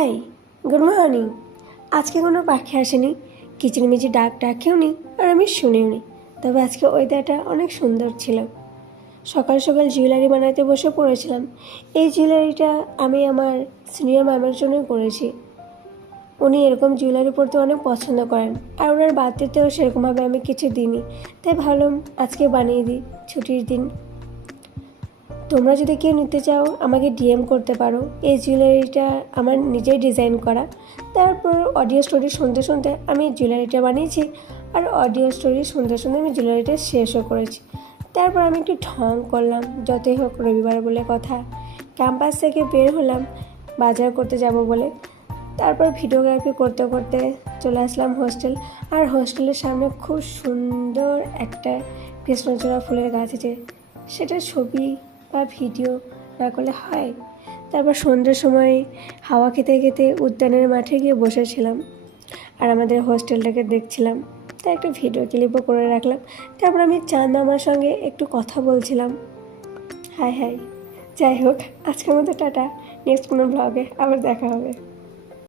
High, good morning. আজকে কোনো পাখি আসেনি, কিচিরমিচি ডাকেও নি, আর আমি শুনিও নি। তবে আজকে ওয়েদারটা অনেক সুন্দর ছিল। সকাল সকাল জুয়েলারি বানাতে বসে পড়েছিলাম। এই জুয়েলারিটা আমি আমার সিনিয়র ম্যামের জন্যই করেছি। উনি এরকম জুয়েলারি পরতে অনেক পছন্দ করেন, আর ওনার বার্থডেতেও সেরকমভাবে আমি কিছু দিইনি, তাই ভাবলাম আজকে বানিয়ে দিই, ছুটির দিন। তোমরা যদি কেউ নিতে চাও আমাকে ডিএম করতে পারো। এই জুয়েলারিটা আমার নিজেই ডিজাইন করা। তারপর অডিও স্টোরি শুনতে শুনতে আমি জুয়েলারিটা বানিয়েছি, আর অডিও স্টোরি শুনতে শুনতে আমি জুয়েলারিটা শেষও করেছি। তারপর আমি একটু ঢং করলাম, যতই হোক রবিবার বলে কথা। ক্যাম্পাস থেকে বের হলাম বাজার করতে যাব বলে। তারপর ভিডিওগ্রাফি করতে করতে চলে আসলাম হোস্টেল। আর হোস্টেলের সামনে খুব সুন্দর একটা কৃষ্ণচূড়া ফুলের গাছ আছে, সেটা ছবি বা ভিডিও না করলে হয়। তারপর সন্ধ্যের সময় হাওয়া খেতে খেতে উদ্যানের মাঠে গিয়ে বসেছিলাম, আর আমাদের হোস্টেলটাকে দেখছিলাম। তাই একটা ভিডিও ক্লিপও করে রাখলাম। তারপর আমি চাঁদ মামার সঙ্গে একটু কথা বলছিলাম। হাই হাই, যাই হোক, আজকের মতো টাটা। নেক্সট কোনো ব্লগে আবার দেখা হবে।